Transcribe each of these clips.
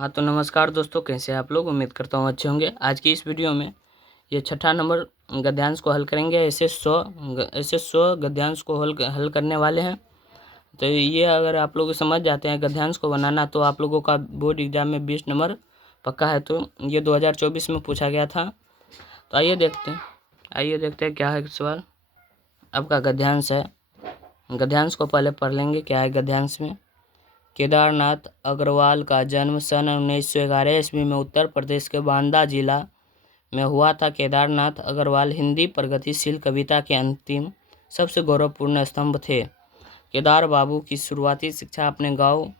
हाँ तो नमस्कार दोस्तों, कैसे हैं आप लोग। उम्मीद करता हूँ अच्छे होंगे। आज की इस वीडियो में ये छठा नंबर गद्यांश को हल करेंगे। ऐसे 100 गद्यांश को हल करने वाले हैं। तो ये अगर आप लोग समझ जाते हैं गद्यांश को बनाना, तो आप लोगों का बोर्ड एग्जाम में 20 नंबर पक्का है। तो ये 2024 में पूछा गया था। तो आइए देखते हैं क्या है सवाल। आपका गद्यांश है। गद्यांश को पहले पढ़ लेंगे। क्या है गद्यांश में। केदारनाथ अग्रवाल का जन्म सन 1911 ईस्वी में उत्तर प्रदेश के बांदा जिला में हुआ था। केदारनाथ अग्रवाल हिंदी प्रगतिशील कविता के अंतिम सबसे गौरवपूर्ण स्तंभ थे। केदार बाबू की शुरुआती शिक्षा अपने गांव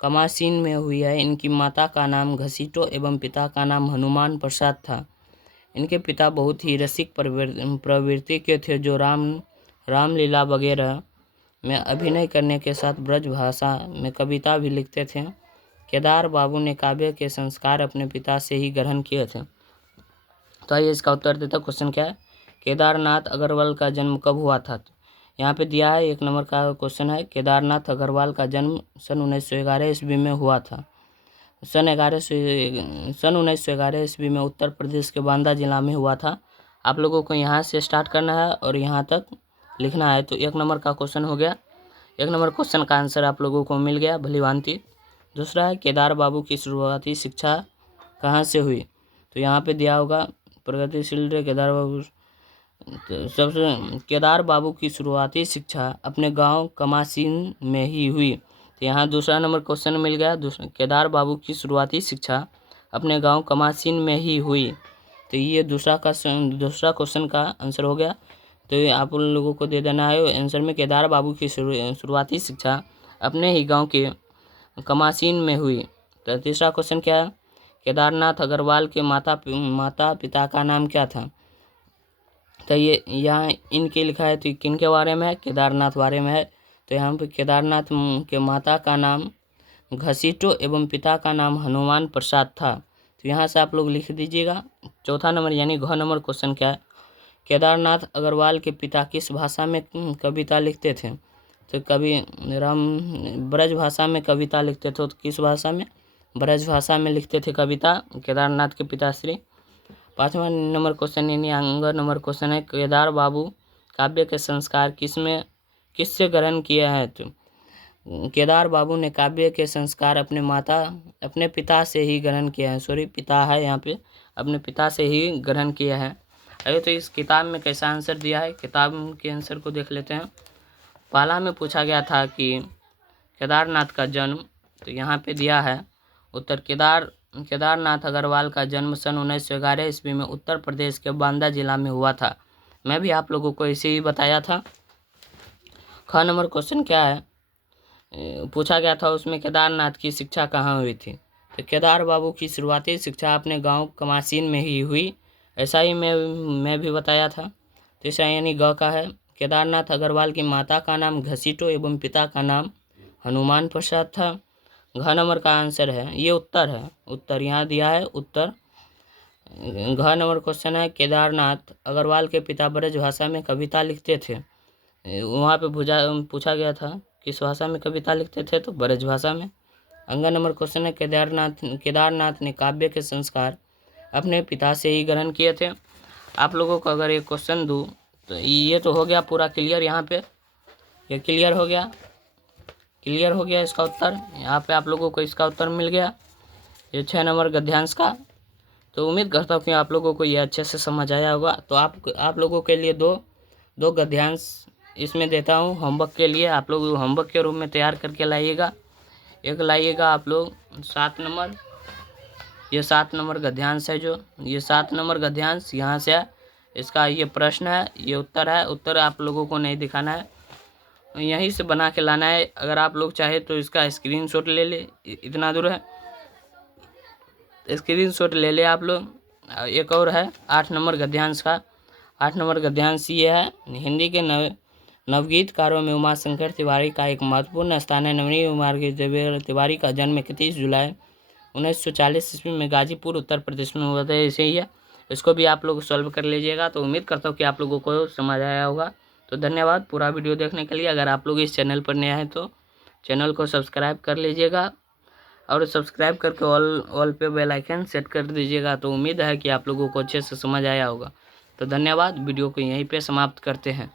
कमासीन में हुई है। इनकी माता का नाम घसीटो एवं पिता का नाम हनुमान प्रसाद था। इनके पिता बहुत ही रसिक प्रवृत्ति के थे, जो रामलीला वगैरह में अभिनय करने के साथ ब्रज भाषा में कविता भी लिखते थे। केदार बाबू ने काव्य के संस्कार अपने पिता से ही ग्रहण किए थे। तो आइए इसका उत्तर देता। क्वेश्चन क्या है, केदारनाथ अग्रवाल का जन्म कब हुआ था। तो यहाँ पे दिया है 1 नंबर का क्वेश्चन है। केदारनाथ अग्रवाल का जन्म सन 1911 ईस्वी में हुआ था। सन 1911 ईस्वी में उत्तर प्रदेश के बांदा जिला में हुआ था। आप लोगों को यहाँ से स्टार्ट करना है और यहाँ तक लिखना है। तो 1 नंबर का क्वेश्चन हो गया। 1 नंबर क्वेश्चन का आंसर आप लोगों को मिल गया भलीभांति। दूसरा है, केदार बाबू की शुरुआती शिक्षा कहाँ से हुई। तो यहाँ पे दिया होगा प्रगतिशील केदार बाबू। तो सबसे केदार बाबू की शुरुआती शिक्षा अपने गांव कमासीन में ही हुई। तो यहाँ दूसरा नंबर क्वेश्चन मिल गया। केदार बाबू की शुरुआती शिक्षा अपने गांव कमासीन में ही हुई। तो ये दूसरा क्वेश्चन का आंसर हो गया। तो आप उन लोगों को दे देना है आंसर में, केदार बाबू की शुरुआती शिक्षा अपने ही गांव के कमासीन में हुई। तो तीसरा क्वेश्चन क्या है, केदारनाथ अग्रवाल के माता पिता का नाम क्या था। तो ये यहाँ इनके लिखा है, तो किन के बारे में है, केदारनाथ बारे में है। तो यहाँ पे केदारनाथ के माता का नाम घसीटो एवं पिता का नाम हनुमान प्रसाद था। तो यहाँ से आप लोग लिख दीजिएगा। चौथा नंबर यानी घ नंबर क्वेश्चन क्या है, केदारनाथ अग्रवाल के पिता किस भाषा में कविता लिखते थे। तो ब्रज भाषा में कविता लिखते थे। तो किस भाषा में, ब्रज भाषा में लिखते थे कविता केदारनाथ के पिताश्री। 5वां नंबर क्वेश्चन यानी अंग नंबर क्वेश्चन है, केदार बाबू काव्य के संस्कार किससे ग्रहण किए हैं। तो केदार बाबू ने काव्य के संस्कार अपने पिता से ही ग्रहण किया है। पिता है यहाँ पे, अपने पिता से ही ग्रहण किया है। अरे तो इस किताब में कैसा आंसर दिया है, किताब के आंसर को देख लेते हैं। पहला में पूछा गया था कि केदारनाथ का जन्म, तो यहाँ पे दिया है उत्तर केदारनाथ अग्रवाल का जन्म सन 1911 ईस्वी में उत्तर प्रदेश के बांदा जिला में हुआ था। मैं भी आप लोगों को ऐसे ही बताया था। ख नंबर क्वेश्चन क्या है, पूछा गया था उसमें केदारनाथ की शिक्षा कहाँ हुई थी। तो केदार बाबू की शुरुआती शिक्षा अपने गांव कमासीन में ही हुई। ऐसा ही मैं भी बताया था। तो ऐसा यानी ग का है, केदारनाथ अग्रवाल की माता का नाम घसीटो एवं पिता का नाम हनुमान प्रसाद था। घ नंबर का आंसर है, ये उत्तर है। उत्तर यहाँ दिया है उत्तर। घ नंबर क्वेश्चन है, केदारनाथ अग्रवाल के पिता ब्रज भाषा में कविता लिखते थे। वहाँ पे पूछा गया था किस भाषा में कविता लिखते थे, तो ब्रज भाषा में। अंग नंबर क्वेश्चन है, केदारनाथ ने काव्य के संस्कार अपने पिता से ही ग्रहण किए थे। आप लोगों को अगर एक क्वेश्चन दूँ तो ये तो हो गया पूरा क्लियर। यहाँ पे ये क्लियर हो गया इसका उत्तर। यहाँ पे आप लोगों को इसका उत्तर मिल गया, ये 6 नंबर गद्यांश का। तो उम्मीद करता हूँ कि आप लोगों को ये अच्छे से समझ आया होगा। तो आप लोगों के लिए दो गद्यांश इसमें देता हूँ होमवर्क के लिए। आप लोग होमवर्क के रूप में तैयार करके लाइएगा। एक लाइएगा आप लोग 7 नंबर, ये 7 नंबर गद्यांश है। जो ये 7 नंबर गद्यांश यहाँ से है, इसका ये प्रश्न है, ये उत्तर है। उत्तर आप लोगों को नहीं दिखाना है, यहीं से बना के लाना है। अगर आप लोग चाहे तो इसका स्क्रीनशॉट ले ले, इतना दूर है, स्क्रीनशॉट ले ले आप लोग। एक और है 8 नंबर गद्यांश का। 8 नंबर गद्यांश ये है, हिंदी के नवगीतकारों में उमाशंकर तिवारी का एक महत्वपूर्ण स्थान है। नवनीत उमाशंकर तिवारी का जन्म 31 जुलाई 1940 ईस्वी में गाजीपुर उत्तर प्रदेश में हुआ था। ऐसे ही है, इसको भी आप लोग सॉल्व कर लीजिएगा। तो उम्मीद करता हूँ कि आप लोगों को समझ आया होगा। तो धन्यवाद पूरा वीडियो देखने के लिए। अगर आप लोग इस चैनल पर नए हैं तो चैनल को सब्सक्राइब कर लीजिएगा। और सब्सक्राइब करके ऑल पे बेल आइकन सेट कर दीजिएगा। तो उम्मीद है कि आप लोगों को अच्छे से समझ आया होगा। तो धन्यवाद, वीडियो को यहीं पे समाप्त करते हैं।